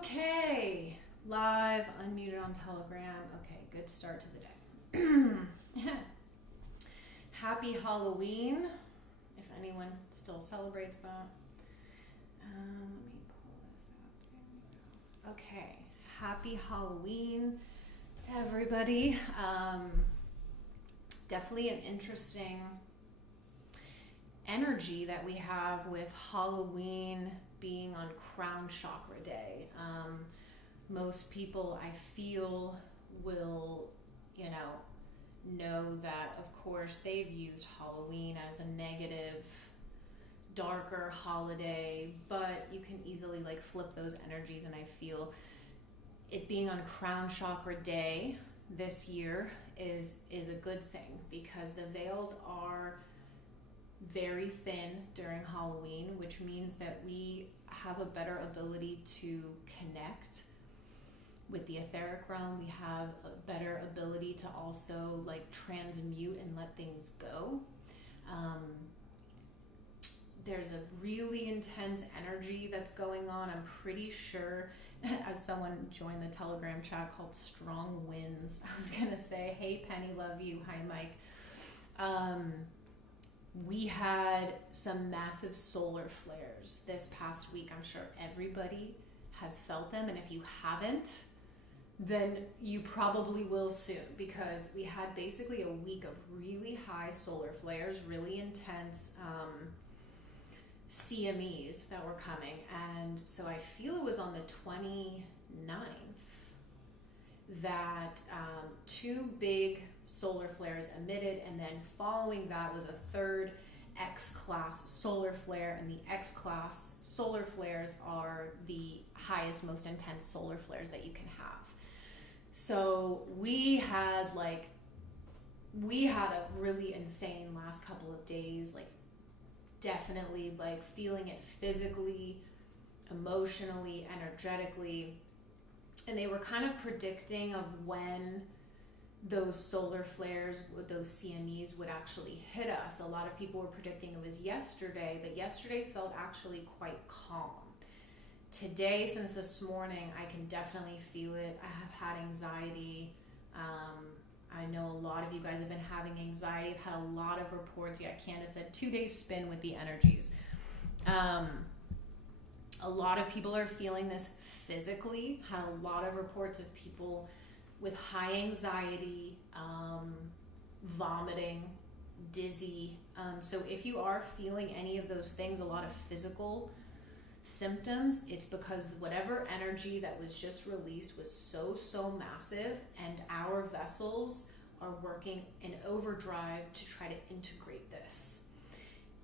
Okay, live, unmuted on Telegram. Okay, good start to the day. Happy Halloween, if anyone still celebrates that. Let me pull this up. There we go. Okay, happy Halloween to everybody. Definitely an interesting energy that we have with Halloween being on Crown Chakra Day. Most people, I feel, will, know that, of course, they've used Halloween as a negative, darker holiday, but you can easily flip those energies, and I feel it being on Crown Chakra Day this year is a good thing, because the veils are very thin during Halloween, which means that we have a better ability to connect with the etheric realm. We have a better ability to also transmute and let things go. There's a really intense energy that's going on. I'm pretty sure, as someone joined the Telegram chat called Strong Winds, I was gonna say, hey Penny, love you, hi Mike. We had some massive solar flares this past week. I'm sure everybody has felt them, and if you haven't, then you probably will soon, because we had basically a week of really high solar flares, really intense CMEs that were coming. And so I feel it was on the 29th that two big solar flares emitted, and then following that was a third X-class solar flare, and the X-class solar flares are the highest, most intense solar flares that you can have. So we had a really insane last couple of days, definitely feeling it physically, emotionally, energetically, and they were kind of predicting of when those solar flares, those CMEs would actually hit us. A lot of people were predicting it was yesterday, but yesterday felt actually quite calm. Today, since this morning, I can definitely feel it. I have had anxiety. I know a lot of you guys have been having anxiety. I've had a lot of reports. Yeah, Candace said 2 days spin with the energies. A lot of people are feeling this physically. Had a lot of reports of people with high anxiety, vomiting, dizzy. So if you are feeling any of those things, a lot of physical symptoms, it's because whatever energy that was just released was so massive, and our vessels are working in overdrive to try to integrate this.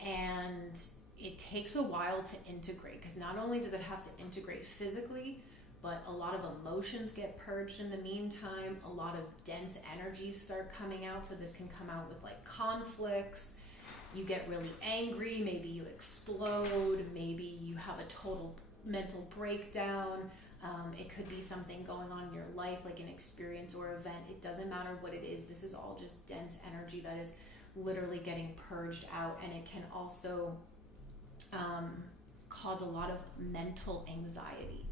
And it takes a while to integrate, because not only does it have to integrate physically, but a lot of emotions get purged in the meantime. A lot of dense energies start coming out. So this can come out with conflicts. You get really angry. Maybe you explode. Maybe you have a total mental breakdown. It could be something going on in your life, like an experience or event. It doesn't matter what it is. This is all just dense energy that is literally getting purged out. And it can also cause a lot of mental anxiety.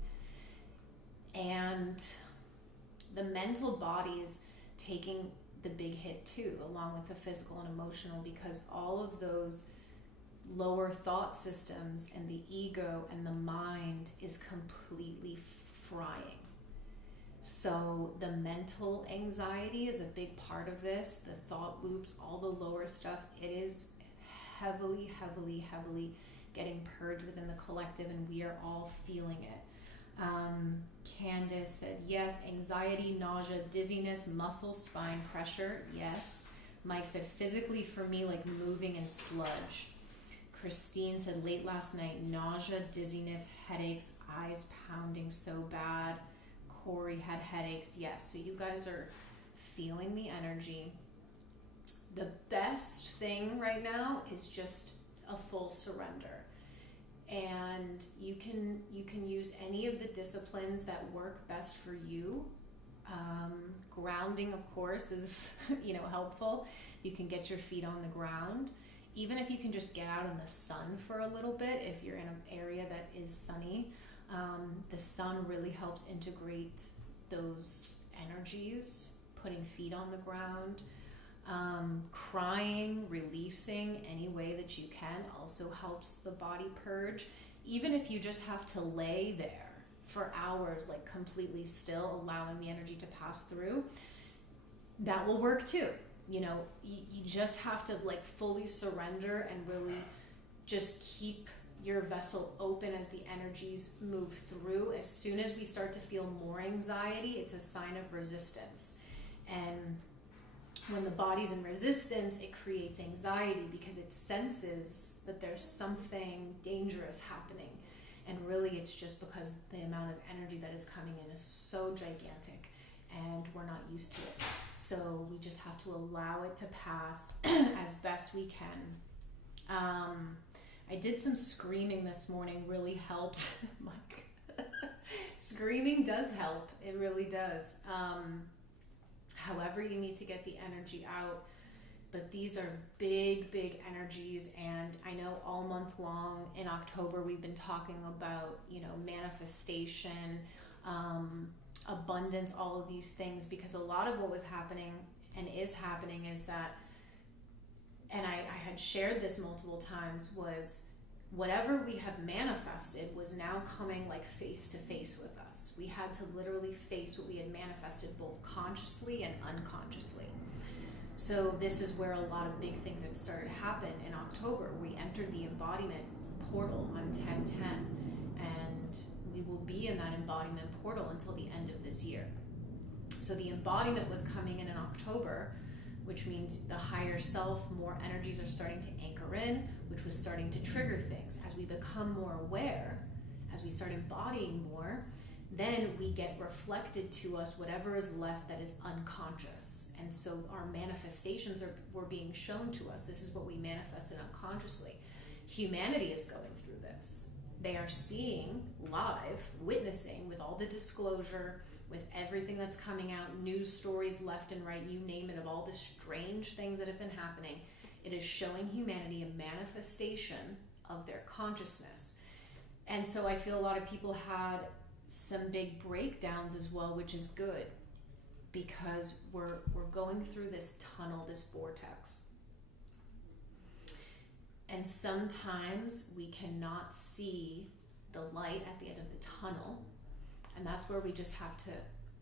And the mental body is taking the big hit too, along with the physical and emotional, because all of those lower thought systems and the ego and the mind is completely frying. So the mental anxiety is a big part of this. The thought loops, all the lower stuff, it is heavily getting purged within the collective, and we are all feeling it. Candace said yes. Anxiety, nausea, dizziness, muscle, spine pressure, yes. Mike said physically for me, moving in sludge. Christine said late last night, nausea, dizziness, headaches, eyes pounding so bad. Corey had headaches. Yes, so you guys are feeling the energy. The best thing right now is just a full surrender. And you can use any of the disciplines that work best for you. Grounding, of course, is helpful. You can get your feet on the ground. Even if you can just get out in the sun for a little bit, if you're in an area that is sunny, The sun really helps integrate those energies, putting feet on the ground. Crying, releasing any way that you can also helps the body purge. Even if you just have to lay there for hours, like completely still, allowing the energy to pass through, that will work too. You know, you just have to like fully surrender and really just keep your vessel open as the energies move through. As soon as we start to feel more anxiety, it's a sign of resistance. And when the body's in resistance, it creates anxiety because it senses that there's something dangerous happening. And really, it's just because the amount of energy that is coming in is so gigantic and we're not used to it. So we just have to allow it to pass as best we can. I did some screaming this morning, really helped. Screaming does help. It really does. However you need to get the energy out. But these are big, big energies. And I know all month long in October, we've been talking about, you know, manifestation, abundance, all of these things, because a lot of what was happening and is happening is that, and I had shared this multiple times, was whatever we have manifested was now coming like face to face with us. We had to literally face what we had manifested, both consciously and unconsciously. So this is where a lot of big things had started to happen in October. We entered the embodiment portal on 10/10, and we will be in that embodiment portal until the end of this year. So the embodiment was coming in October, which means the higher self, more energies are starting to anchor in, which was starting to trigger things. As we become more aware, as we start embodying more, then we get reflected to us whatever is left that is unconscious. And so our manifestations were being shown to us. This is what we manifested unconsciously. Humanity is going through this. They are seeing live, witnessing with all the disclosure, with everything that's coming out, news stories left and right, you name it, of all the strange things that have been happening. It is showing humanity a manifestation of their consciousness. And so I feel a lot of people had some big breakdowns as well, which is good, because we're going through this tunnel, this vortex. And sometimes we cannot see the light at the end of the tunnel. And that's where we just have to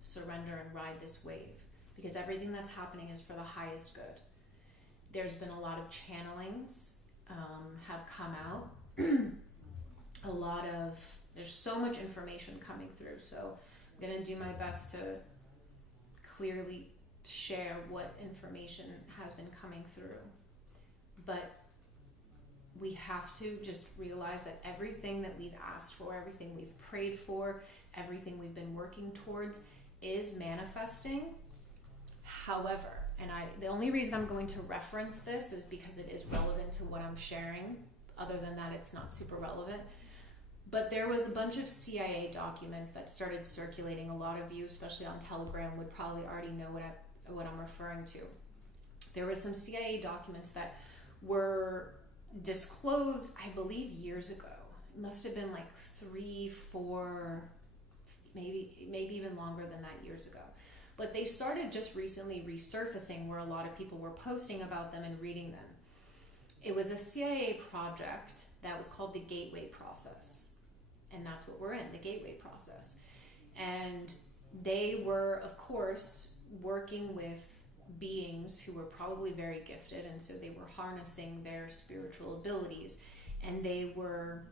surrender and ride this wave, because everything that's happening is for the highest good. There's been a lot of channelings have come out. There's so much information coming through. So I'm going to do my best to clearly share what information has been coming through. But we have to just realize that everything that we've asked for, everything we've prayed for, everything we've been working towards is manifesting. However, the only reason I'm going to reference this is because it is relevant to what I'm sharing. Other than that, it's not super relevant. But there was a bunch of CIA documents that started circulating. A lot of you, especially on Telegram, would probably already know what I'm referring to. There was some CIA documents that were disclosed, I believe, years ago. It must have been like 3, 4, maybe even longer than that, years ago. But they started just recently resurfacing, where a lot of people were posting about them and reading them. It was a CIA project that was called the Gateway Process. And that's what we're in, the Gateway Process. And they were, of course, working with beings who were probably very gifted, and so they were harnessing their spiritual abilities, and they were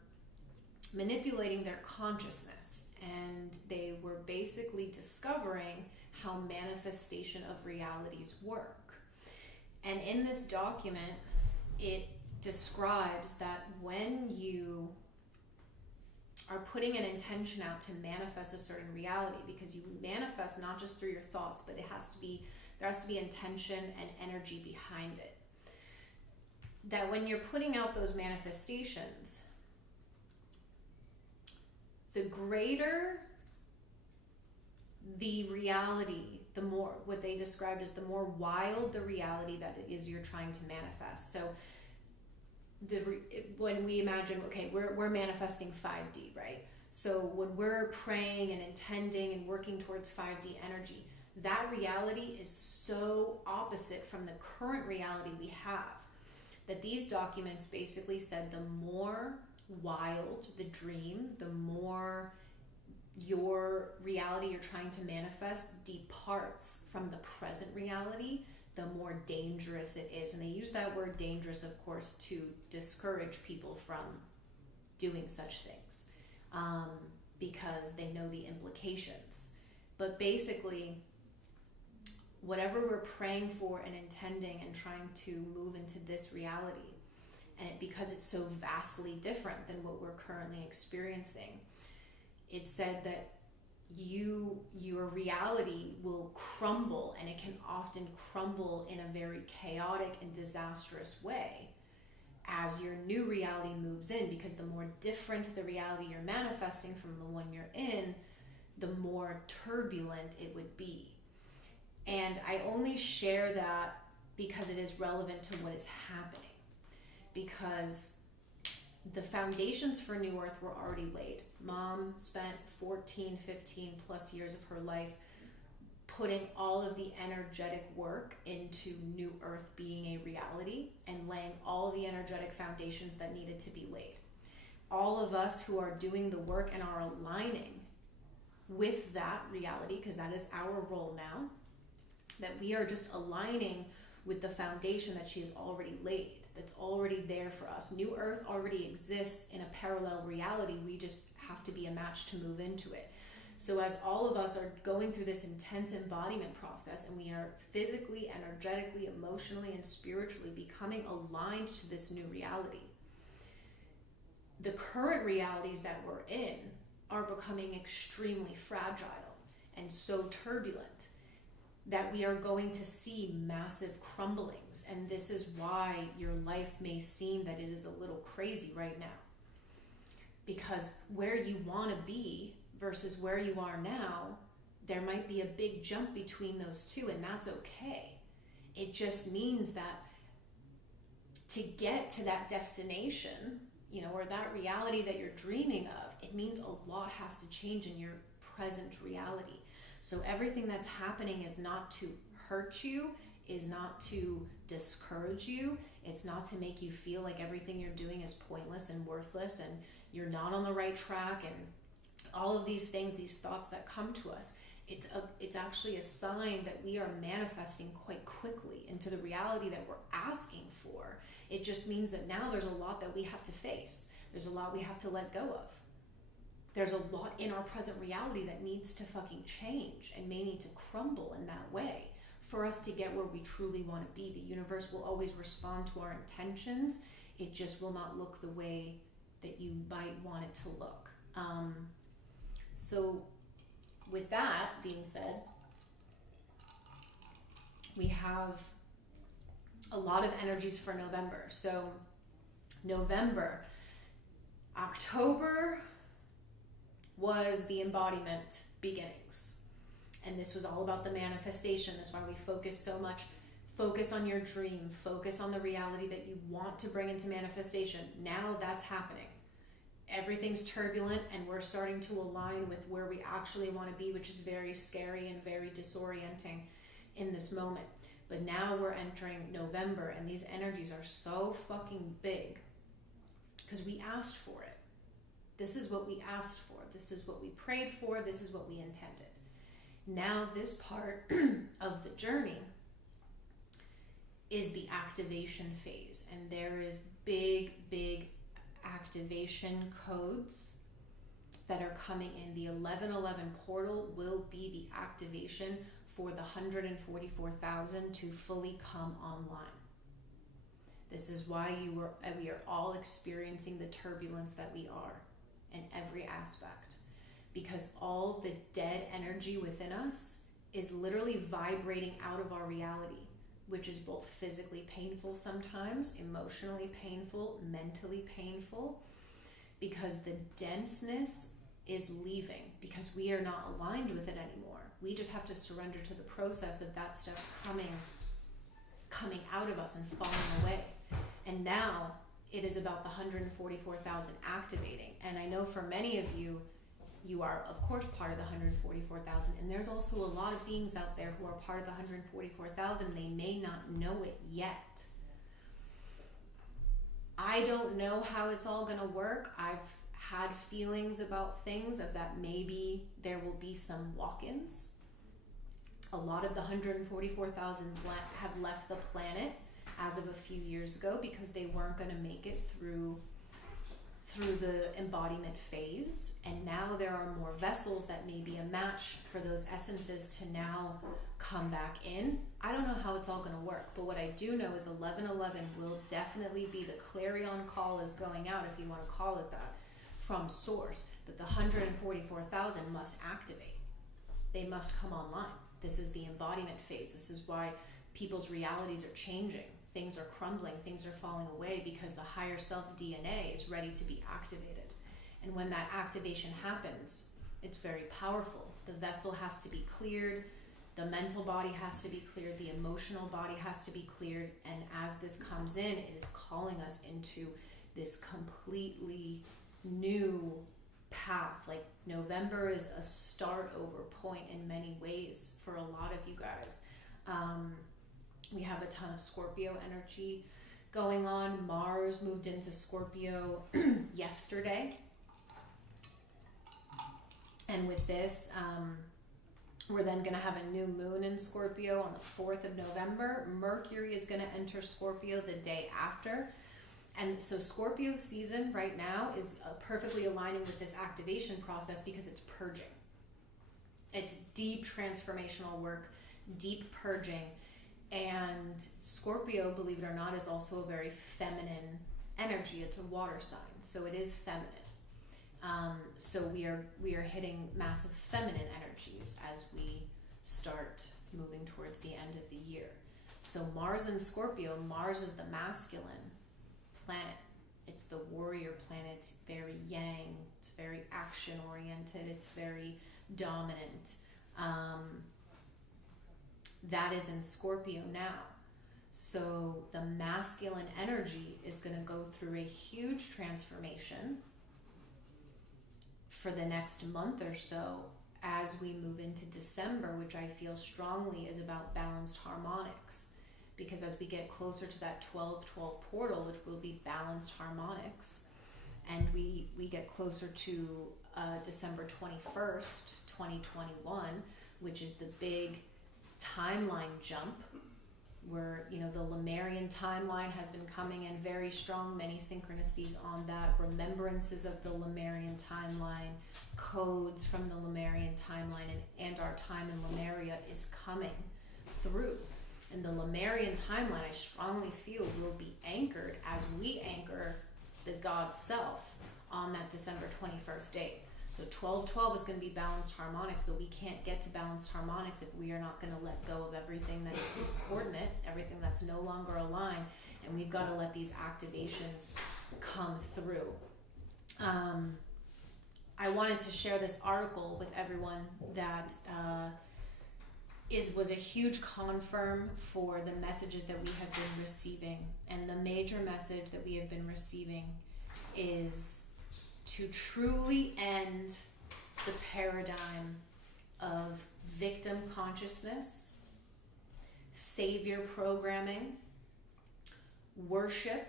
manipulating their consciousness, and they were basically discovering how manifestation of realities work. And in this document, it describes that when you are putting an intention out to manifest a certain reality, because you manifest not just through your thoughts, but there has to be intention and energy behind it. That when you're putting out those manifestations, the greater the reality, the more, what they described as the more wild the reality that it is you're trying to manifest. So when we imagine, okay, we're manifesting 5D, right? So when we're praying and intending and working towards 5D energy, that reality is so opposite from the current reality we have, that these documents basically said the more wild the dream, the more your reality you're trying to manifest departs from the present reality, the more dangerous it is. And they use that word dangerous, of course, to discourage people from doing such things, because they know the implications. But basically, whatever we're praying for and intending and trying to move into this reality, and because it's so vastly different than what we're currently experiencing, it said that your reality will crumble, and it can often crumble in a very chaotic and disastrous way as your new reality moves in, because the more different the reality you're manifesting from the one you're in, the more turbulent it would be. And I only share that because it is relevant to what is happening, because the foundations for New Earth were already laid. Mom spent 14, 15 plus years of her life putting all of the energetic work into New Earth being a reality and laying all of the energetic foundations that needed to be laid. All of us who are doing the work and are aligning with that reality, because that is our role now, that we are just aligning with the foundation that she has already laid, that's already there for us. New Earth already exists in a parallel reality. We just have to be a match to move into it. So as all of us are going through this intense embodiment process, and we are physically, energetically, emotionally, and spiritually becoming aligned to this new reality, the current realities that we're in are becoming extremely fragile and so turbulent that we are going to see massive crumblings. And this is why your life may seem that it is a little crazy right now, because where you want to be versus where you are now, there might be a big jump between those two, and that's okay. It just means that to get to that destination, or that reality that you're dreaming of, it means a lot has to change in your present reality. So everything that's happening is not to hurt you, is not to discourage you. It's not to make you feel like everything you're doing is pointless and worthless and you're not on the right track and all of these things, these thoughts that come to us. It's actually a sign that we are manifesting quite quickly into the reality that we're asking for. It just means that now there's a lot that we have to face. There's a lot we have to let go of. There's a lot in our present reality that needs to fucking change and may need to crumble in that way for us to get where we truly want to be. The universe will always respond to our intentions. It just will not look the way that you might want it to look. So with that being said, we have a lot of energies for November. So November, October was the embodiment beginnings. And this was all about the manifestation. That's why we focus on your dream, focus on the reality that you want to bring into manifestation. Now that's happening. Everything's turbulent and we're starting to align with where we actually want to be, which is very scary and very disorienting in this moment. But now we're entering November and these energies are so fucking big because we asked for it. This is what we asked for. This is what we prayed for. This is what we intended. Now this part of the journey is the activation phase. And there is big activation codes that are coming in. The 1111 portal will be the activation for the 144,000 to fully come online. This is why we are all experiencing the turbulence that we are in every aspect, because all the dead energy within us is literally vibrating out of our reality, which is both physically painful sometimes, emotionally painful, mentally painful, because the denseness is leaving, because we are not aligned with it anymore. We just have to surrender to the process of that stuff coming out of us and falling away. And now it is about the 144,000 activating. And I know for many of you, You are, of course, part of the 144,000. And there's also a lot of beings out there who are part of the 144,000. They may not know it yet. I don't know how it's all going to work. I've had feelings about things of that maybe there will be some walk-ins. A lot of the 144,000 have left the planet as of a few years ago because they weren't going to make it through the embodiment phase, and now there are more vessels that may be a match for those essences to now come back in. I don't know how it's all going to work, but what I do know is 1111 will definitely be the clarion call is going out, if you want to call it that, from source, that the 144,000 must activate. They must come online. This is the embodiment phase. This is why people's realities are changing. Things are crumbling, things are falling away, because the higher self DNA is ready to be activated. And when that activation happens, it's very powerful. The vessel has to be cleared, the mental body has to be cleared, the emotional body has to be cleared, and as this comes in, it is calling us into this completely new path. Like November is a start over point in many ways for a lot of you guys. We have a ton of Scorpio energy going on. Mars moved into Scorpio yesterday. And with this, we're then going to have a new moon in Scorpio on the 4th of November. Mercury is going to enter Scorpio the day after. And so Scorpio season right now is perfectly aligning with this activation process because it's purging. It's deep transformational work, deep purging. And Scorpio, believe it or not, is also a very feminine energy. It's a water sign, so it is feminine. So we are hitting massive feminine energies as we start moving towards the end of the year. So Mars in Scorpio, Mars is the masculine planet. It's the warrior planet. It's very yang. It's very action oriented. It's very dominant. That is in Scorpio now. So the masculine energy is going to go through a huge transformation for the next month or so as we move into December, which I feel strongly is about balanced harmonics. Because as we get closer to that 12-12 portal, which will be balanced harmonics, and we get closer to December 21st, 2021, which is the big timeline jump, where the Lemurian timeline has been coming in very strong, many synchronicities on that, remembrances of the Lemurian timeline, codes from the Lemurian timeline, and our time in Lemuria is coming through. And the Lemurian timeline, I strongly feel, will be anchored as we anchor the God self on that December 21st date. So 12-12 is going to be balanced harmonics, but we can't get to balanced harmonics if we are not going to let go of everything that is discordant, everything that's no longer aligned, and we've got to let these activations come through. I wanted to share this article with everyone that was a huge confirm for the messages that we have been receiving. And the major message that we have been receiving is to truly end the paradigm of victim consciousness, savior programming, worship,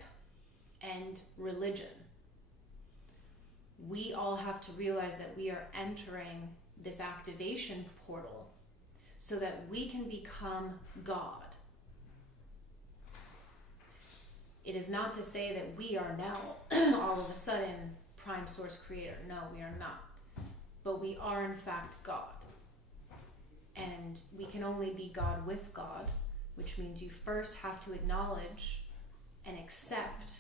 and religion. We all have to realize that we are entering this activation portal so that we can become God. It is not to say that we are now all of a sudden prime source creator. No, we are not. But we are in fact God. And we can only be God with God, which means you first have to acknowledge and accept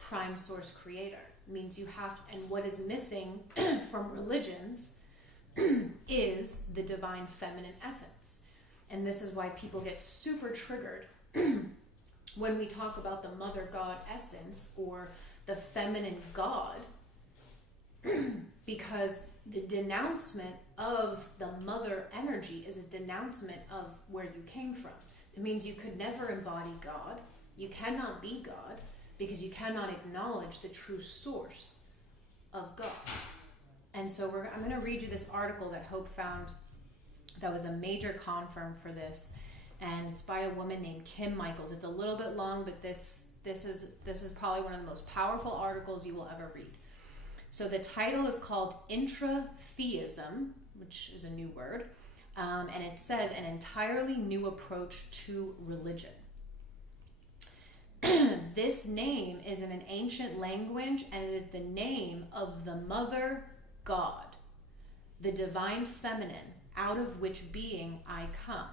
prime source creator. It means you have, and what is missing from religions is the divine feminine essence. And this is why people get super triggered when we talk about the mother God essence or the feminine God, because the denouncement of the mother energy is a denouncement of where you came from. It means you could never embody God. You cannot be God because you cannot acknowledge the true source of God. And so I'm going to read you this article that Hope found that was a major confirm for this. And it's by a woman named Kim Michaels. It's a little bit long, but this is probably one of the most powerful articles you will ever read. So the title is called Intratheism, which is a new word. And it says an entirely new approach to religion. This name is in an ancient language, and it is the name of the Mother God, the divine feminine, out of which being I come.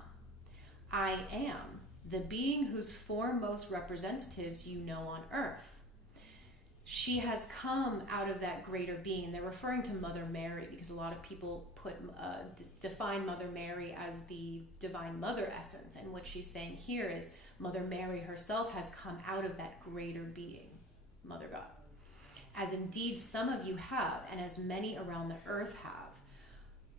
I am the being whose foremost representatives you know on earth. She has come out of that greater being. And they're referring to Mother Mary because a lot of people define Mother Mary as the divine mother essence. And what she's saying here is Mother Mary herself has come out of that greater being, Mother God. As indeed some of you have, and as many around the earth have.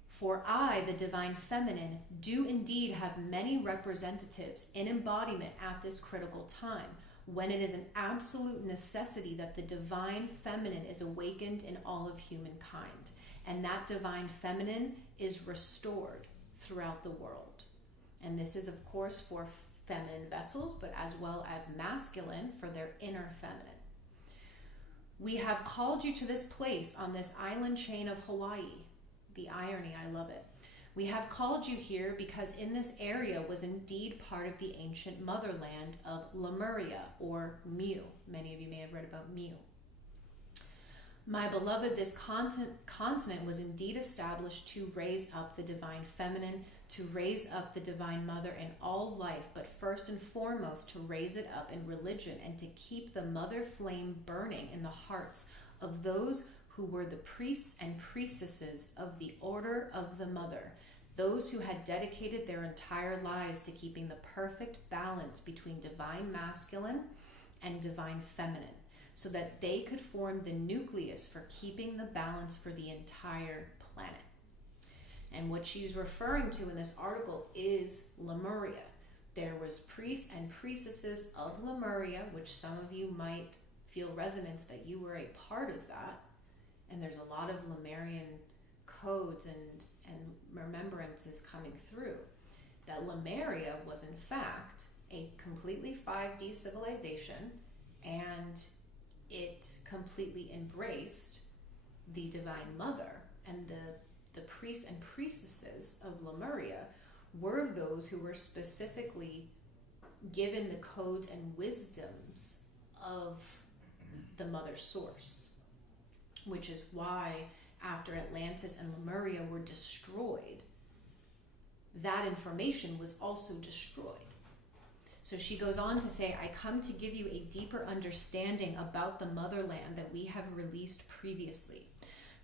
For I, the divine feminine, do indeed have many representatives in embodiment at this critical time, when it is an absolute necessity that the divine feminine is awakened in all of humankind, and that divine feminine is restored throughout the world. And this is, of course, for feminine vessels, but as well as masculine for their inner feminine. We have called you to this place on this island chain of Hawaii. The irony, I love it. We have called you here because in this area was indeed part of the ancient motherland of Lemuria, or Mu. Many of you may have read about Mu. My beloved, this continent was indeed established to raise up the divine feminine, to raise up the divine mother in all life, but first and foremost to raise it up in religion and to keep the mother flame burning in the hearts of those who were the priests and priestesses of the Order of the Mother, those who had dedicated their entire lives to keeping the perfect balance between divine masculine and divine feminine, so that they could form the nucleus for keeping the balance for the entire planet. And what she's referring to in this article is Lemuria. There was priests and priestesses of Lemuria, which some of you might feel resonance that you were a part of that. And there's a lot of Lemurian codes and remembrances coming through. That Lemuria was in fact a completely 5D civilization, and it completely embraced the Divine Mother. And the priests and priestesses of Lemuria were those who were specifically given the codes and wisdoms of the Mother Source, which is why after Atlantis and Lemuria were destroyed, that information was also destroyed. So she goes on to say, I come to give you a deeper understanding about the motherland that we have released previously.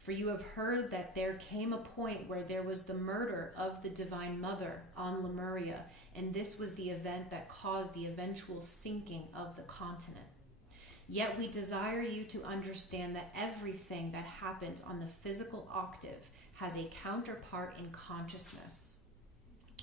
For you have heard that there came a point where there was the murder of the Divine Mother on Lemuria, and this was the event that caused the eventual sinking of the continent. Yet we desire you to understand that everything that happens on the physical octave has a counterpart in consciousness.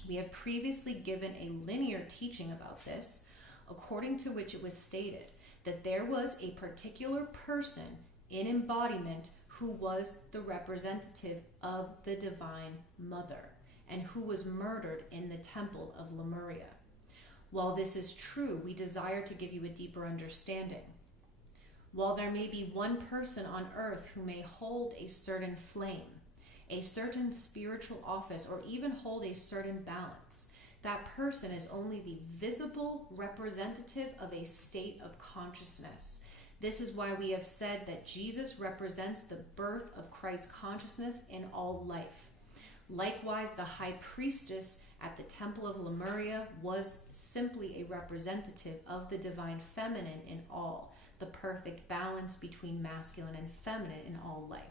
We have previously given a linear teaching about this, according to which it was stated that there was a particular person in embodiment who was the representative of the Divine Mother and who was murdered in the temple of Lemuria. While this is true, we desire to give you a deeper understanding. While there may be one person on earth who may hold a certain flame, a certain spiritual office, or even hold a certain balance, that person is only the visible representative of a state of consciousness. This is why we have said that Jesus represents the birth of Christ's consciousness in all life. Likewise, the high priestess at the temple of Lemuria was simply a representative of the divine feminine in all, the perfect balance between masculine and feminine in all life.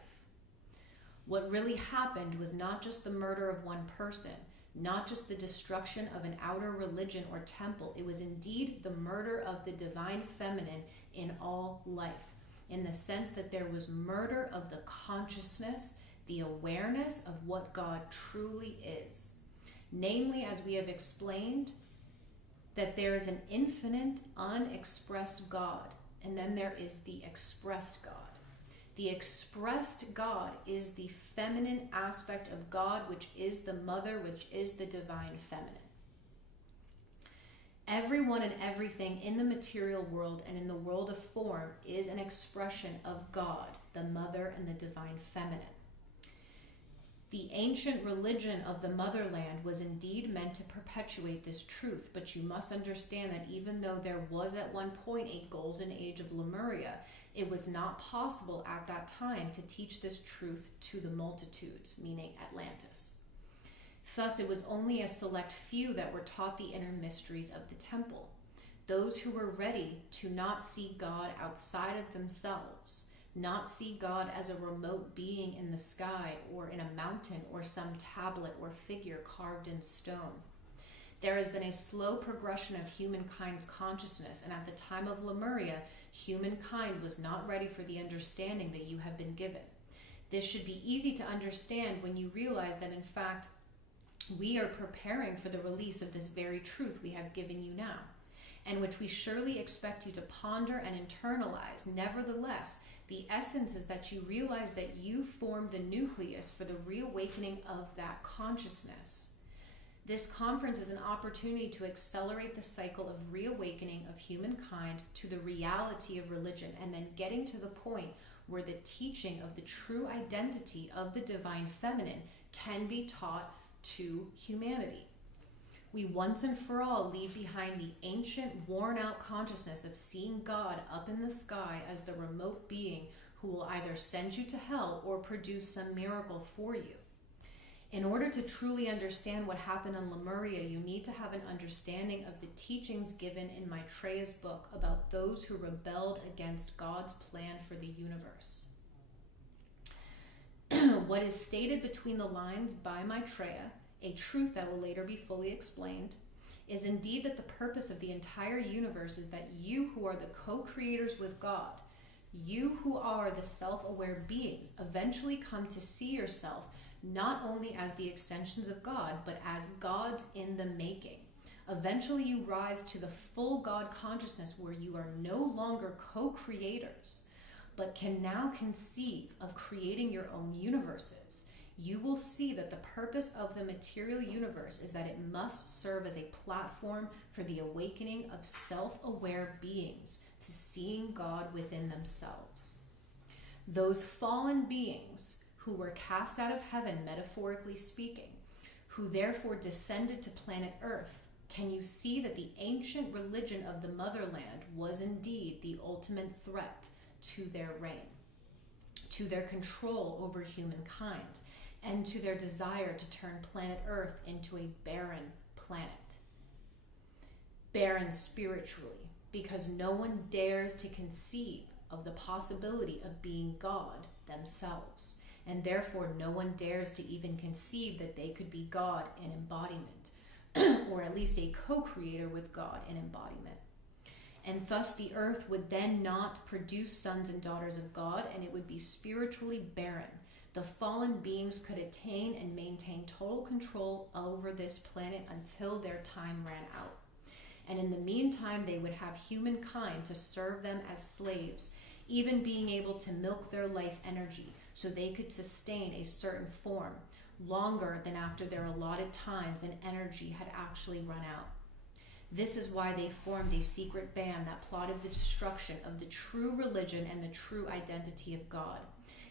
What really happened was not just the murder of one person, not just the destruction of an outer religion or temple. It was indeed the murder of the divine feminine in all life, in the sense that there was murder of the consciousness, the awareness of what God truly is. Namely, as we have explained, that there is an infinite, unexpressed God, and then there is the expressed God. The expressed God is the feminine aspect of God, which is the mother, which is the divine feminine. Everyone and everything in the material world and in the world of form is an expression of God, the mother and the divine feminine. The ancient religion of the motherland was indeed meant to perpetuate this truth, but you must understand that even though there was at one point a golden age of Lemuria, it was not possible at that time to teach this truth to the multitudes, meaning Atlantis. Thus, it was only a select few that were taught the inner mysteries of the temple, those who were ready to not see God outside of themselves, not see God as a remote being in the sky or in a mountain or some tablet or figure carved in stone. There has been a slow progression of humankind's consciousness, and at the time of Lemuria, humankind was not ready for the understanding that you have been given. This should be easy to understand when you realize that, in fact, we are preparing for the release of this very truth we have given you now, and which we surely expect you to ponder and internalize. Nevertheless, the essence is that you realize that you form the nucleus for the reawakening of that consciousness. This conference is an opportunity to accelerate the cycle of reawakening of humankind to the reality of religion, and then getting to the point where the teaching of the true identity of the divine feminine can be taught to humanity. We once and for all leave behind the ancient, worn-out consciousness of seeing God up in the sky as the remote being who will either send you to hell or produce some miracle for you. In order to truly understand what happened on Lemuria, you need to have an understanding of the teachings given in Maitreya's book about those who rebelled against God's plan for the universe. What is stated between the lines by Maitreya, a truth that will later be fully explained, is indeed that the purpose of the entire universe is that you who are the co-creators with God, you who are the self-aware beings, eventually come to see yourself not only as the extensions of God, but as gods in the making. Eventually you rise to the full God consciousness where you are no longer co-creators, but can now conceive of creating your own universes. You will see that the purpose of the material universe is that it must serve as a platform for the awakening of self-aware beings to seeing God within themselves. Those fallen beings who were cast out of heaven, metaphorically speaking, who therefore descended to planet Earth, can you see that the ancient religion of the motherland was indeed the ultimate threat to their reign, to their control over humankind, and to their desire to turn planet Earth into a barren planet. Barren spiritually, because no one dares to conceive of the possibility of being God themselves, and therefore no one dares to even conceive that they could be God in embodiment, or at least a co-creator with God in embodiment. And thus the earth would then not produce sons and daughters of God, and it would be spiritually barren. The fallen beings could attain and maintain total control over this planet until their time ran out. And in the meantime, they would have humankind to serve them as slaves, even being able to milk their life energy so they could sustain a certain form longer than after their allotted times and energy had actually run out. This is why they formed a secret band that plotted the destruction of the true religion and the true identity of God.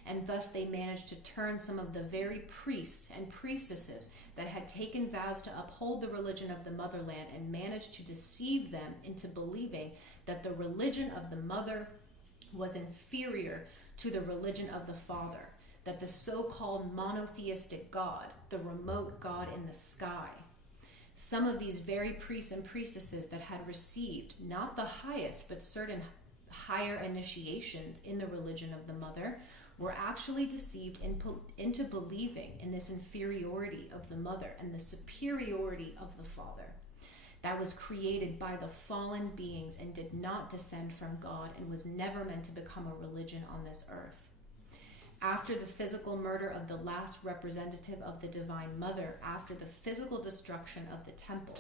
And thus they managed to turn some of the very priests and priestesses that had taken vows to uphold the religion of the motherland and managed to deceive them into believing that the religion of the mother was inferior to the religion of the father, that the so-called monotheistic God, the remote God in the sky, some of these very priests and priestesses that had received not the highest but certain higher initiations in the religion of the mother were actually deceived into believing in this inferiority of the mother and the superiority of the father that was created by the fallen beings and did not descend from God and was never meant to become a religion on this earth. After the physical murder of the last representative of the Divine Mother, after the physical destruction of the temple,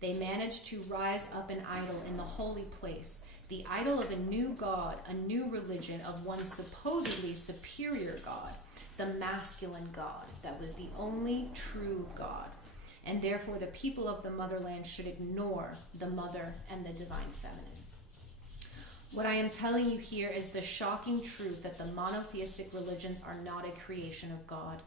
they managed to rise up an idol in the holy place, the idol of a new god, a new religion of one supposedly superior god, the masculine god that was the only true God. And therefore the people of the motherland should ignore the mother and the divine feminine. What I am telling you here is the shocking truth that the monotheistic religions are not a creation of God.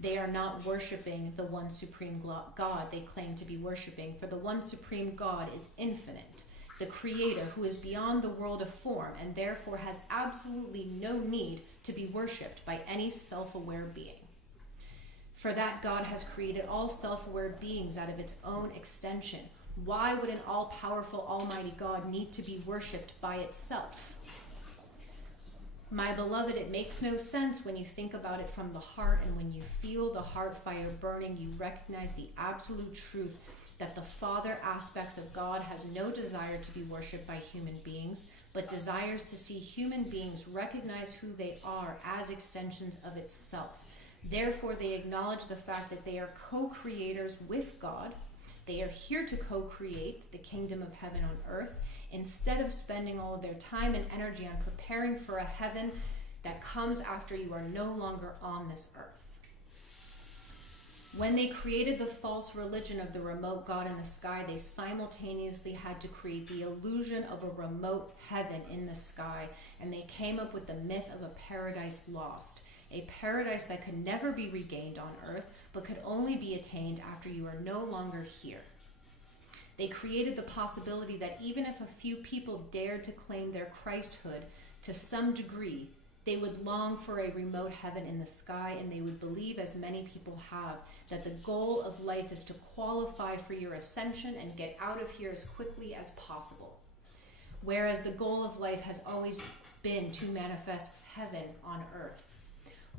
They are not worshiping the one supreme God they claim to be worshiping, for the one supreme God is infinite, the creator who is beyond the world of form and therefore has absolutely no need to be worshipped by any self-aware being. For that God has created all self-aware beings out of its own extension. Why would an all-powerful almighty God need to be worshipped by itself? My beloved, it makes no sense when you think about it from the heart, and when you feel the heart fire burning, you recognize the absolute truth that the Father aspects of God has no desire to be worshipped by human beings, but desires to see human beings recognize who they are as extensions of itself. Therefore, they acknowledge the fact that they are co-creators with God. They are here to co-create the kingdom of heaven on earth, instead of spending all of their time and energy on preparing for a heaven that comes after you are no longer on this earth. When they created the false religion of the remote God in the sky, they simultaneously had to create the illusion of a remote heaven in the sky, and they came up with the myth of a paradise lost, a paradise that could never be regained on earth, but could only be attained after you are no longer here. They created the possibility that even if a few people dared to claim their Christhood to some degree, they would long for a remote heaven in the sky, and they would believe, as many people have, that the goal of life is to qualify for your ascension and get out of here as quickly as possible. Whereas the goal of life has always been to manifest heaven on earth.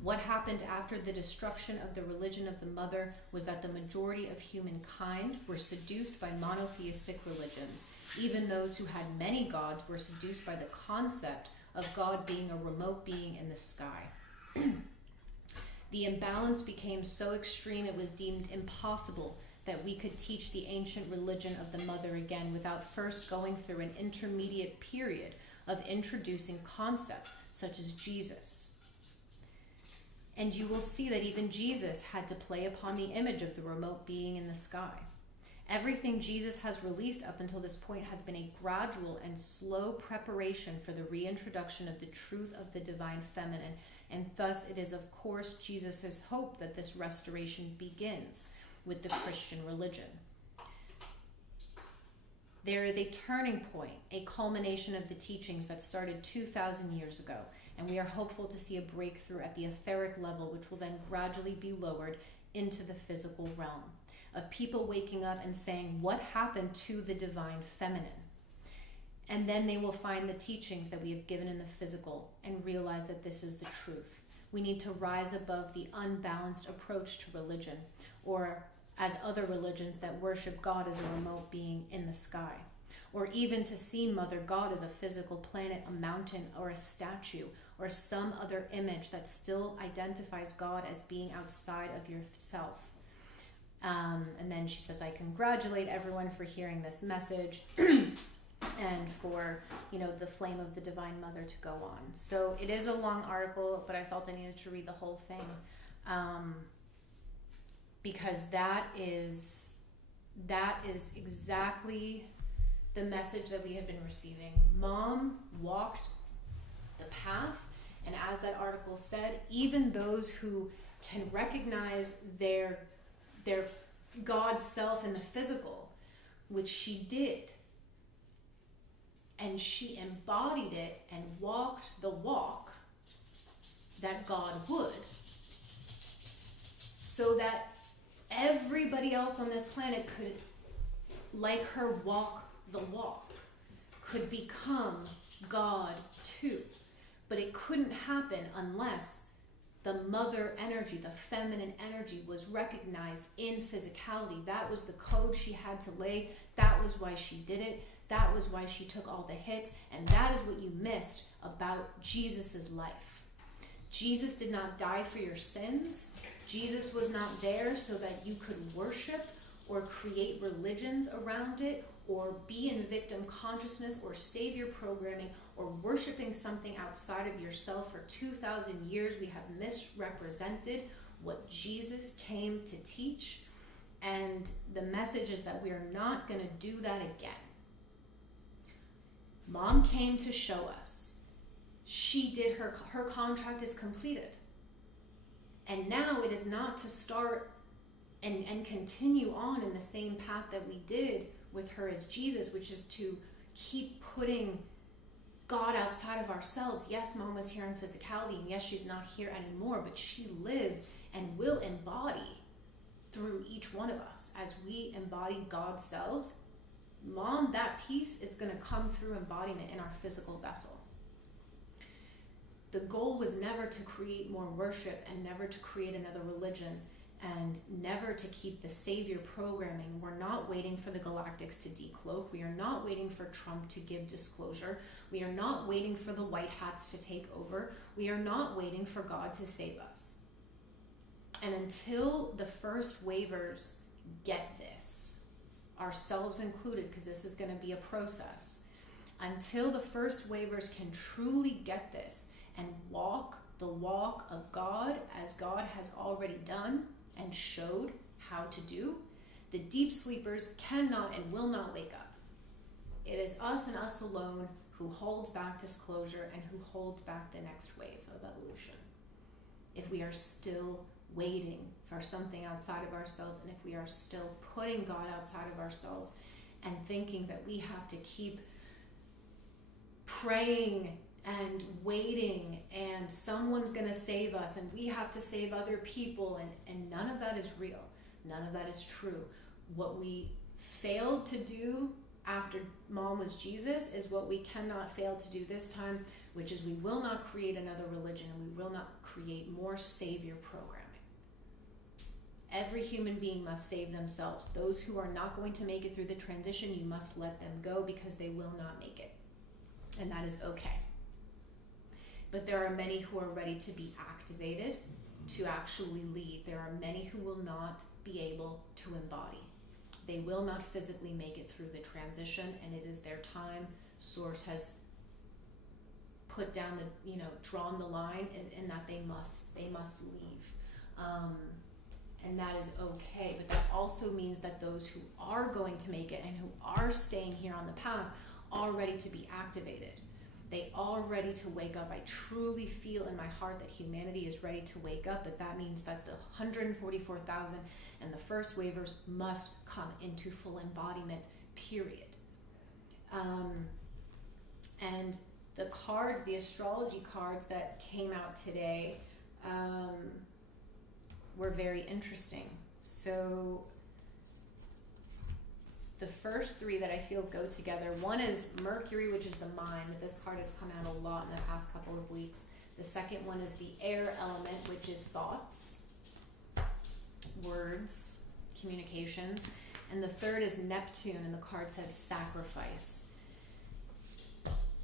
What happened after the destruction of the religion of the mother was that the majority of humankind were seduced by monotheistic religions. Even those who had many gods were seduced by the concept of God being a remote being in the sky. The imbalance became so extreme it was deemed impossible that we could teach the ancient religion of the mother again without first going through an intermediate period of introducing concepts such as Jesus. And you will see that even Jesus had to play upon the image of the remote being in the sky. Everything Jesus has released up until this point has been a gradual and slow preparation for the reintroduction of the truth of the divine feminine, and thus it is of course Jesus' hope that this restoration begins with the Christian religion. There is a turning point, a culmination of the teachings that started 2,000 years ago, and we are hopeful to see a breakthrough at the etheric level, which will then gradually be lowered into the physical realm, of people waking up and saying, what happened to the divine feminine? And then they will find the teachings that we have given in the physical and realize that this is the truth. We need to rise above the unbalanced approach to religion, or as other religions that worship God as a remote being in the sky, or even to see Mother God as a physical planet, a mountain, or a statue, or some other image that still identifies God as being outside of yourself. And then she says, I congratulate everyone for hearing this message and for, the flame of the Divine Mother to go on. So it is a long article, but I felt I needed to read the whole thing. Because that is exactly the message that we have been receiving. Mom walked the path, and as that article said, even those who can recognize their God self in the physical, which she did, and she embodied it and walked the walk that God would, so that everybody else on this planet could, like her, walk the walk, could become God too. But it couldn't happen unless the mother energy, the feminine energy, was recognized in physicality. That was the code she had to lay. That was why she did it. That was why she took all the hits. And that is what you missed about Jesus' life. Jesus did not die for your sins. Jesus was not there so that you could worship or create religions around it, or be in victim consciousness or savior programming, or worshiping something outside of yourself for 2,000 years. We have misrepresented what Jesus came to teach, and the message is that we are not going to do that again. Mom came to show us. She did her contract is completed. And now it is not to start and continue on in the same path that we did with her as Jesus, which is to keep putting God outside of ourselves. Yes, Mom was here in physicality, and yes, she's not here anymore, but she lives and will embody through each one of us as we embody God's selves. Mom, that piece is going to come through embodiment in our physical vessel. The goal was never to create more worship and never to create another religion and never to keep the savior programming. We're not waiting for the galactics to decloak. We are not waiting for Trump to give disclosure. We are not waiting for the white hats to take over. We are not waiting for God to save us. And until the first waivers get this, ourselves included, because this is going to be a process, until the first waivers can truly get this and walk the walk of God as God has already done and showed how to do, the deep sleepers cannot and will not wake up. It is us and us alone who holds back disclosure and who holds back the next wave of evolution. If we are still waiting for something outside of ourselves, and if we are still putting God outside of ourselves and thinking that we have to keep praying and waiting and someone's going to save us and we have to save other people, and none of that is real. None of that is true. What we failed to do after Mom was Jesus is what we cannot fail to do this time, which is we will not create another religion and we will not create more savior programming. Every human being must save themselves. Those who are not going to make it through the transition, you must let them go because they will not make it. And that is okay. But there are many who are ready to be activated to actually lead. There are many who will not be able to embody. They will not physically make it through the transition, and it is their time. Source has put down drawn the line, and that they must leave. And that is okay. But that also means that those who are going to make it and who are staying here on the path are ready to be activated. They are ready to wake up. I truly feel in my heart that humanity is ready to wake up, but that means that the 144,000 and the first waivers must come into full embodiment, period. And the cards, the astrology cards that came out today, were very interesting. So the first three that I feel go together, one is Mercury, which is the mind. This card has come out a lot in the past couple of weeks. The second one is the air element, which is thoughts, words, communications. And the third is Neptune, and the card says sacrifice.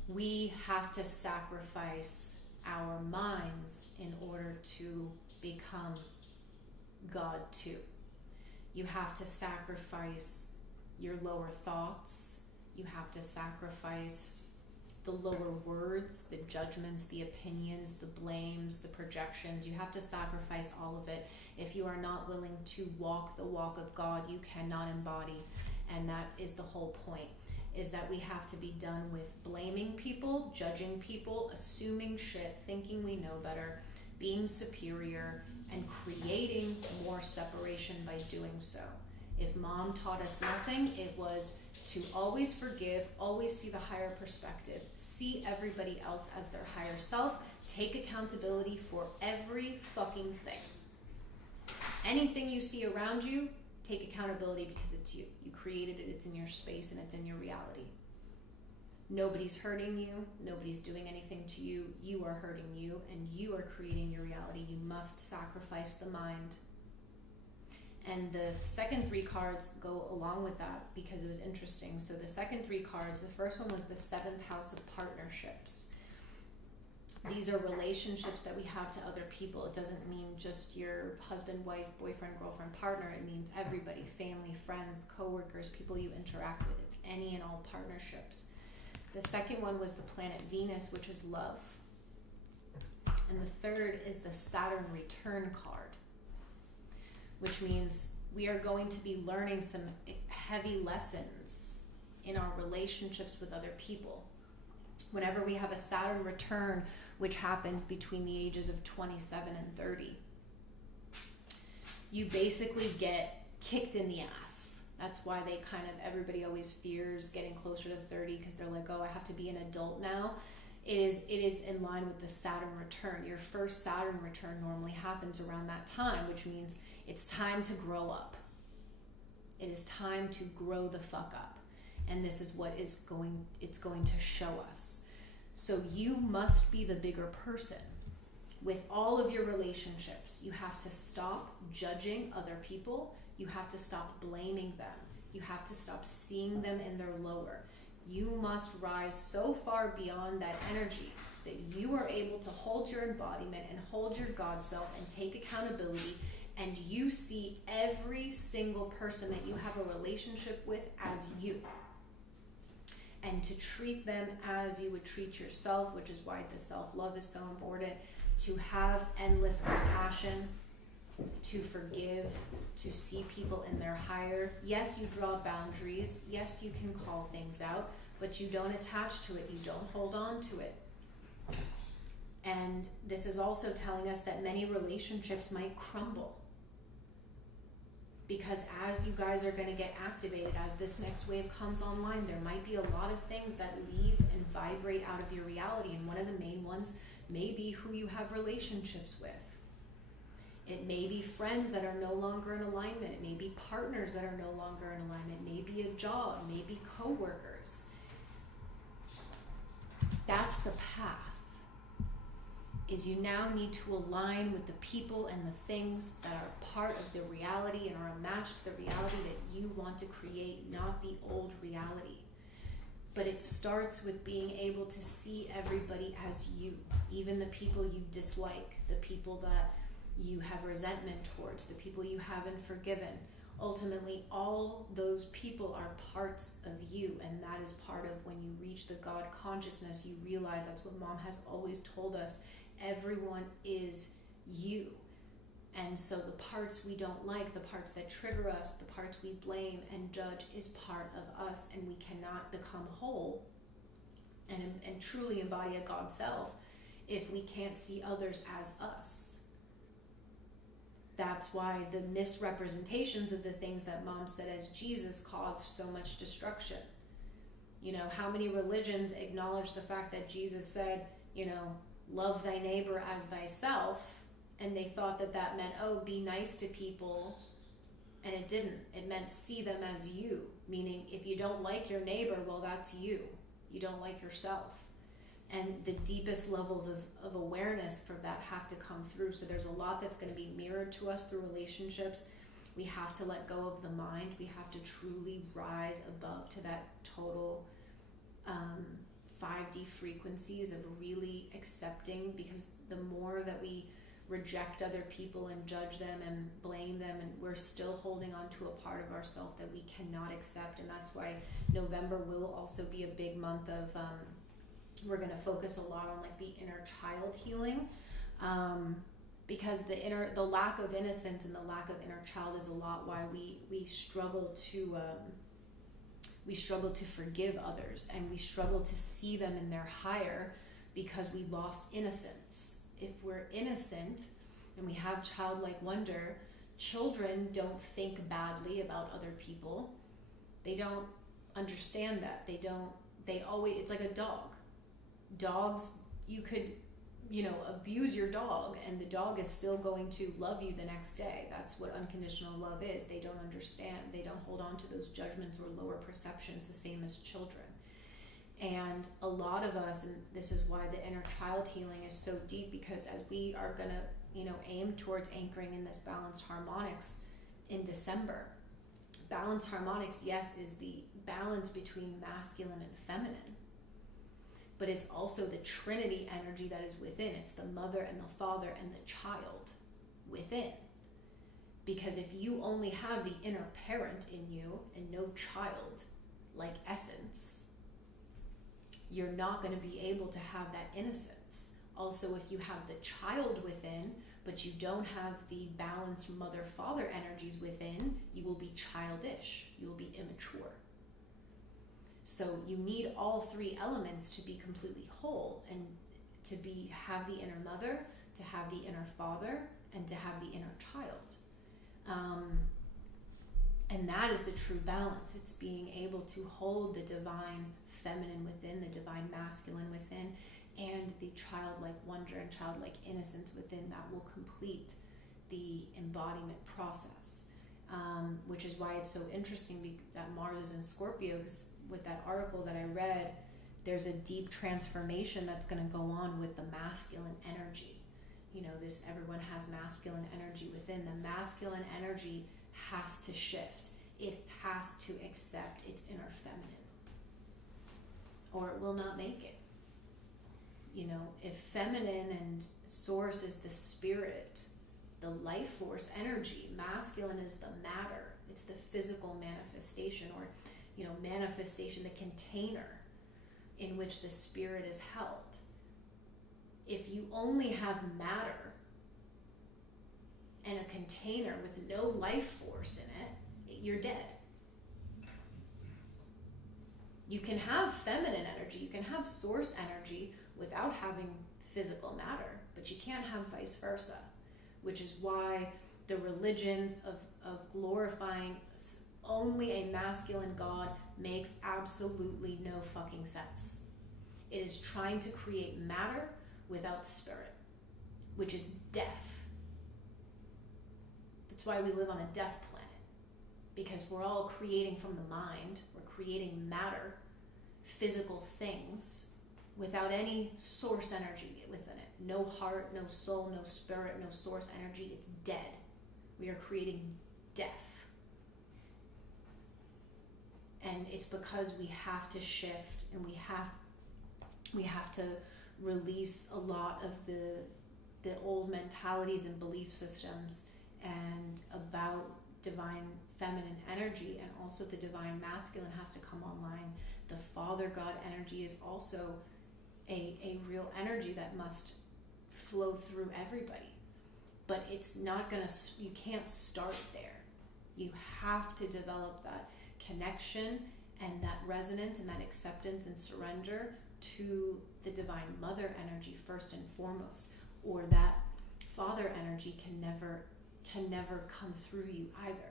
We have to sacrifice our minds in order to become God too. You have to sacrifice your lower thoughts. You have to sacrifice the lower words, the judgments, the opinions, the blames, the projections. You have to sacrifice all of it. If you are not willing to walk the walk of God, you cannot embody. And that is the whole point, is that we have to be done with blaming people, judging people, assuming shit, thinking we know better, being superior, and creating more separation by doing so. If Mom taught us nothing, it was to always forgive, always see the higher perspective, see everybody else as their higher self, take accountability for every fucking thing. Anything you see around you, take accountability because it's you. You created it, it's in your space, and it's in your reality. Nobody's hurting you, nobody's doing anything to you, you are hurting you, and you are creating your reality. You must sacrifice the mind. And the second three cards go along with that because it was interesting. So the second three cards, the first one was the 7th house of partnerships. These are relationships that we have to other people. It doesn't mean just your husband, wife, boyfriend, girlfriend, partner. It means everybody, family, friends, coworkers, people you interact with. It's any and all partnerships. The second one was the planet Venus, which is love. And the third is the Saturn return card, which means we are going to be learning some heavy lessons in our relationships with other people. Whenever we have a Saturn return, which happens between the ages of 27 and 30, you basically get kicked in the ass. That's why everybody always fears getting closer to 30, because they're like, oh, I have to be an adult now. It is in line with the Saturn return. Your first Saturn return normally happens around that time, which means it's time to grow up. It is time to grow the fuck up. And this is what it's going to show us. So you must be the bigger person. With all of your relationships, you have to stop judging other people. You have to stop blaming them. You have to stop seeing them in their lower. You must rise so far beyond that energy that you are able to hold your embodiment and hold your God self and take accountability, and you see every single person that you have a relationship with as you, and to treat them as you would treat yourself, which is why the self-love is so important. To have endless compassion, to forgive, to see people in their higher. Yes, you draw boundaries. Yes, you can call things out, but you don't attach to it. You don't hold on to it. And this is also telling us that many relationships might crumble, because as you guys are going to get activated, as this next wave comes online, there might be a lot of things that leave and vibrate out of your reality. And one of the main ones may be who you have relationships with. It may be friends that are no longer in alignment. It may be partners that are no longer in alignment. It may be a job, maybe coworkers. That's the path. Is you now need to align with the people and the things that are part of the reality and are a match to the reality that you want to create, not the old reality. But it starts with being able to see everybody as you, even the people you dislike, the people that you have resentment towards, the people you haven't forgiven. Ultimately, all those people are parts of you, and that is part of when you reach the God consciousness, you realize that's what Mom has always told us. Everyone is you. And so the parts we don't like, the parts that trigger us, the parts we blame and judge is part of us, and we cannot become whole and truly embody a God self if we can't see others as us. That's why the misrepresentations of the things that Mom said as Jesus caused so much destruction. You know, how many religions acknowledge the fact that Jesus said, you know, love thy neighbor as thyself, and they thought that that meant, oh, be nice to people, and it didn't. It meant see them as you, meaning if you don't like your neighbor, well, that's you. You don't like yourself. And the deepest levels of awareness for that have to come through. So there's a lot that's going to be mirrored to us through relationships. We have to let go of the mind. We have to truly rise above to that total 5D frequencies of really accepting, because the more that we reject other people and judge them and blame them, and we're still holding on to a part of ourselves that we cannot accept. And that's why November will also be a big month of we're going to focus a lot on like the inner child healing, because the lack of innocence and the lack of inner child is a lot why we struggle to forgive others, and we struggle to see them in their higher, because we lost innocence. If we're innocent and we have childlike wonder, children don't think badly about other people. They don't understand that. It's like a dog. Dogs, you could, abuse your dog and the dog is still going to love you the next day. That's what unconditional love is. They don't understand. They don't hold on to those judgments or lower perceptions the same as children. And a lot of us, and this is why the inner child healing is so deep, because as we are going to, aim towards anchoring in this balanced harmonics in December. Balanced harmonics, yes, is the balance between masculine and feminine. but it's also the Trinity energy that is within. It's the mother and the father and the child within. Because if you only have the inner parent in you and no child like essence, you're not going to be able to have that innocence. Also, if you have the child within, but you don't have the balanced mother-father energies within, you will be childish. You will be immature. So you need all three elements to be completely whole, and to have the inner mother, to have the inner father, and to have the inner child. And that is the true balance. It's being able to hold the divine feminine within, the divine masculine within, and the childlike wonder and childlike innocence within that will complete the embodiment process. Which is why it's so interesting that Mars is in Scorpio, because with that article that I read, there's a deep transformation that's going to go on with the masculine energy. You know, everyone has masculine energy within. The masculine energy has to shift. It has to accept its inner feminine, or it will not make it. You know, if feminine and source is the spirit, the life force energy, masculine is the matter. It's the physical manifestation, or, you know, manifestation, the container in which the spirit is held. If you only have matter and a container with no life force in it, you're dead. You can have feminine energy, you can have source energy without having physical matter, but you can't have vice versa, which is why the religions of glorifying only a masculine God makes absolutely no fucking sense. It is trying to create matter without spirit, which is death. That's why we live on a death planet, because we're all creating from the mind. We're creating matter, physical things, without any source energy within it. No heart, no soul, no spirit, no source energy. It's dead. We are creating death. And it's because we have to shift, and we have to release a lot of the old mentalities and belief systems, and about divine feminine energy, and also the divine masculine has to come online. The Father God energy is also a real energy that must flow through everybody. But it's not gonna, you can't start there. You have to develop that connection and that resonance and that acceptance and surrender to the divine mother energy first and foremost, or that father energy can never come through you either,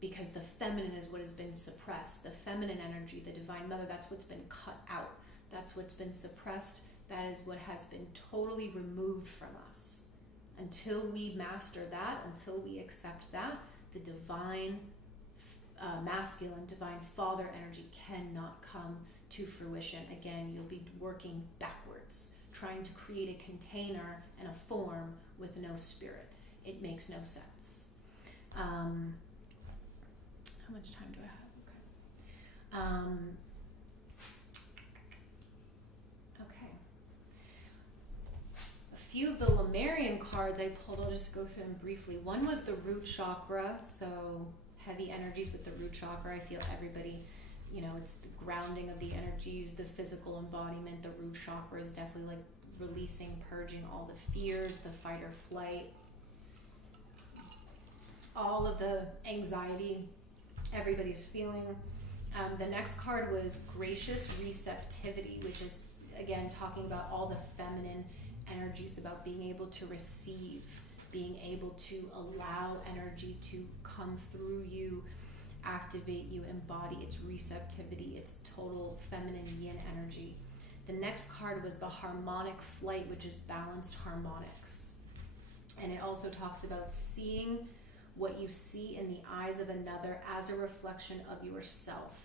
because the feminine is what has been suppressed. The feminine energy, the divine mother, that's what's been cut out, that's what's been suppressed, that is what has been totally removed from us. Until we master that, until we accept that, the divine masculine, divine father energy cannot come to fruition. Again, you'll be working backwards, trying to create a container and a form with no spirit. It makes no sense. How much time do I have? Okay. A few of the Lemurian cards I pulled, I'll just go through them briefly. One was the root chakra, so heavy energies with the root chakra. I feel everybody, you know, it's the grounding of the energies, the physical embodiment. The root chakra is definitely like releasing, purging all the fears, the fight or flight, all of the anxiety everybody's feeling. The next card was gracious receptivity, which is, again, talking about all the feminine energies, about being able to receive, being able to allow energy to come through you, activate you, embody its receptivity, its total feminine yin energy. The next card was the harmonic flight, which is balanced harmonics. And it also talks about seeing what you see in the eyes of another as a reflection of yourself.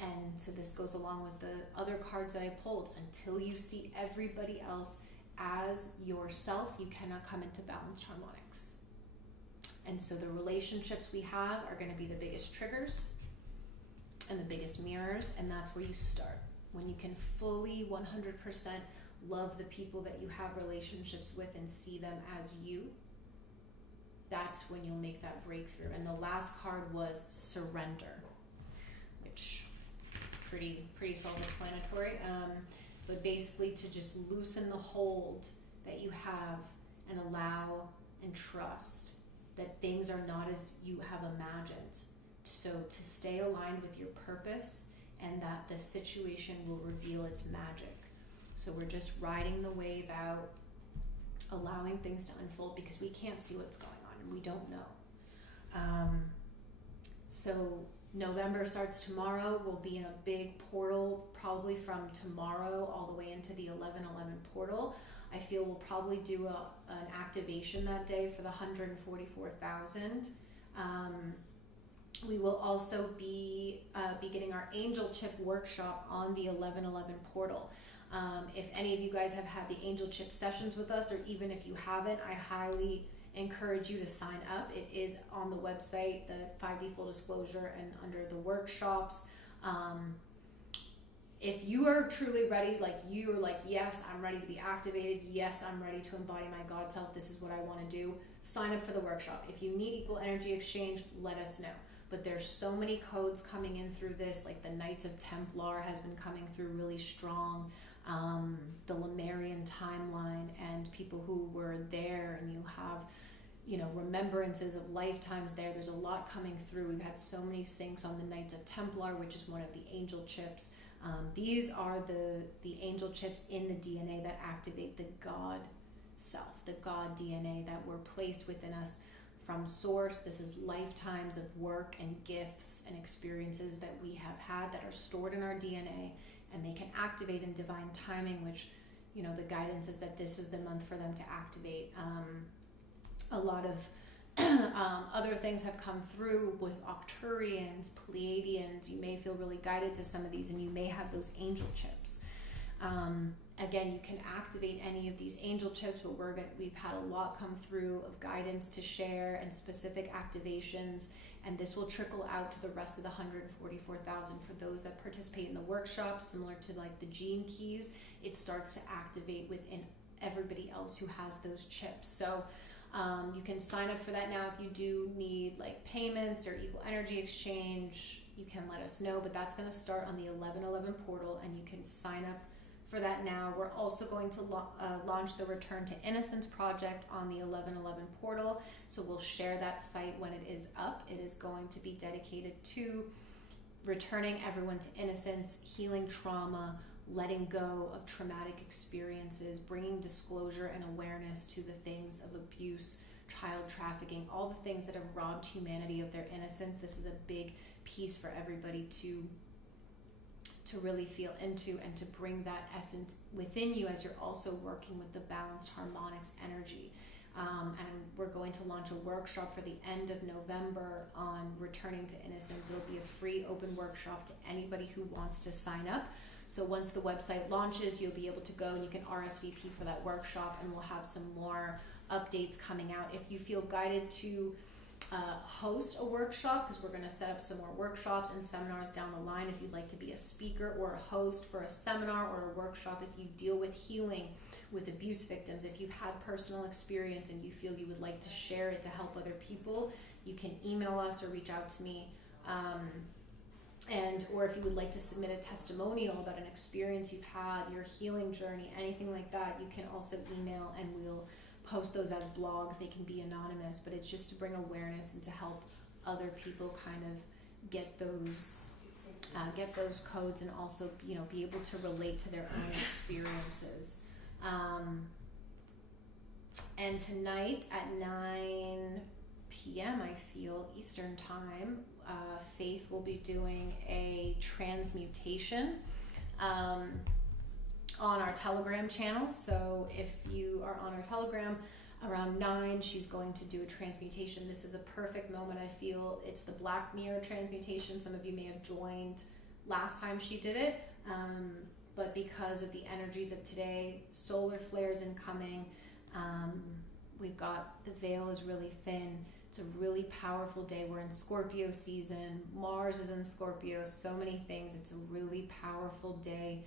And so this goes along with the other cards that I pulled. Until you see everybody else as yourself, you cannot come into balanced harmonics. And so the relationships we have are going to be the biggest triggers and the biggest mirrors, and that's where you start. when you can fully 100% love the people that you have relationships with and see them as you, that's when you'll make that breakthrough. And the last card was surrender, which pretty self-explanatory. But basically to just loosen the hold that you have and allow and trust that things are not as you have imagined. So to stay aligned with your purpose, and that the situation will reveal its magic. So we're just riding the wave out, allowing things to unfold, because we can't see what's going on and we don't know. So November starts tomorrow. We'll be in a big portal, probably from tomorrow all the way into the 11/11 portal. I feel we'll probably do an activation that day for the 144,000. We will also be beginning our angel chip workshop on the 11/11 portal. If any of you guys have had the angel chip sessions with us, or even if you haven't, I highly encourage you to sign up. It is on the website, the 5D full disclosure, and under the workshops. If you are truly ready, like you're like, yes, I'm ready to be activated, yes, I'm ready to embody my God self, this is what I want to do, sign up for the workshop. If you need equal energy exchange, let us know. But there's so many codes coming in through this, like the Knights of Templar has been coming through really strong, the Lemurian timeline, and people who were there, and you have, you know, remembrances of lifetimes there. There's a lot coming through. We've had so many syncs on the Knights of Templar, which is one of the angel chips. These are the angel chips in the DNA that activate the God self, the God DNA that were placed within us from source. This is lifetimes of work and gifts and experiences that we have had that are stored in our DNA, and they can activate in divine timing, which, you know, the guidance is that this is the month for them to activate. A lot of other things have come through with Octurians, Pleiadians. You may feel really guided to some of these, and you may have those angel chips. Again, you can activate any of these angel chips, but we've had a lot come through of guidance to share and specific activations, and this will trickle out to the rest of the 144,000 for those that participate in the workshop. Similar to like the gene keys, it starts to activate within everybody else who has those chips. So you can sign up for that now. If you do need like payments or equal energy exchange, you can let us know, but that's going to start on the 11/11 portal, and you can sign up for that now. We're also going to launch the Return to Innocence project on the 11/11 portal, so we'll share that site when it is up. It is going to be dedicated to returning everyone to innocence, healing trauma, letting go of traumatic experiences, bringing disclosure and awareness to the things of abuse, child trafficking, all the things that have robbed humanity of their innocence. This is a big piece for everybody to really feel into, and to bring that essence within you as you're also working with the balanced harmonics energy. And we're going to launch a workshop for the end of November on returning to innocence. It'll be a free open workshop to anybody who wants to sign up. So once the website launches, you'll be able to go and you can RSVP for that workshop, and we'll have some more updates coming out. If you feel guided to host a workshop, because we're going to set up some more workshops and seminars down the line, if you'd like to be a speaker or a host for a seminar or a workshop, if you deal with healing with abuse victims, if you've had personal experience and you feel you would like to share it to help other people, you can email us or reach out to me. Or if you would like to submit a testimonial about an experience you've had, your healing journey, anything like that, you can also email, and we'll post those as blogs. They can be anonymous, but it's just to bring awareness and to help other people kind of get those codes, and also, you know, be able to relate to their own experiences. And tonight at 9 p.m. I feel Eastern time, Faith will be doing a transmutation on our Telegram channel. So if you are on our Telegram, around 9 she's going to do a transmutation. This is a perfect moment. I feel it's the Black Mirror transmutation. Some of you may have joined last time she did it, but because of the energies of today, solar flares incoming, we've got, the veil is really thin It's a really powerful day. We're in Scorpio season. Mars is in Scorpio. So many things. It's a really powerful day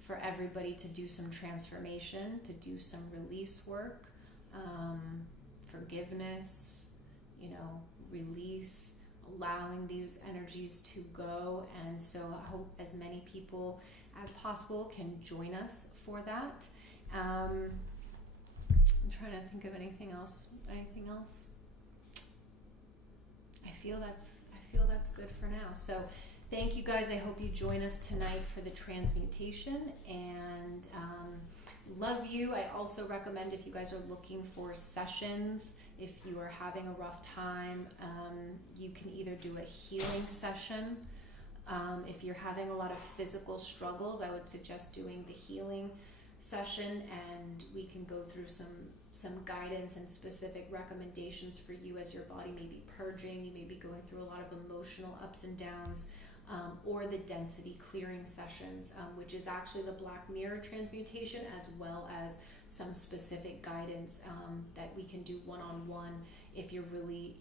for everybody to do some transformation, to do some release work, forgiveness, release, allowing these energies to go. And so I hope as many people as possible can join us for that. I'm trying to think of anything else. I feel that's good for now. So thank you guys. I hope you join us tonight for the transmutation, and love you. I also recommend, if you guys are looking for sessions, if you are having a rough time, you can either do a healing session. If you're having a lot of physical struggles, I would suggest doing the healing session, and we can go through some guidance and specific recommendations for you as your body may be purging. You may be going through a lot of emotional ups and downs, or the density clearing sessions, which is actually the Black Mirror transmutation, as well as some specific guidance that we can do one-on-one if you're really,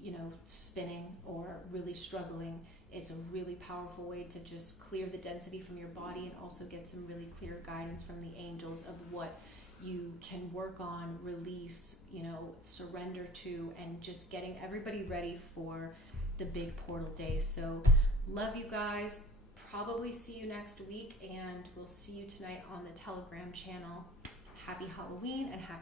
spinning or really struggling. It's a really powerful way to just clear the density from your body and also get some really clear guidance from the angels of what you can work on, release, surrender to, and just getting everybody ready for the big portal days. So love you guys. Probably see you next week, and we'll see you tonight on the Telegram channel. Happy Halloween and happy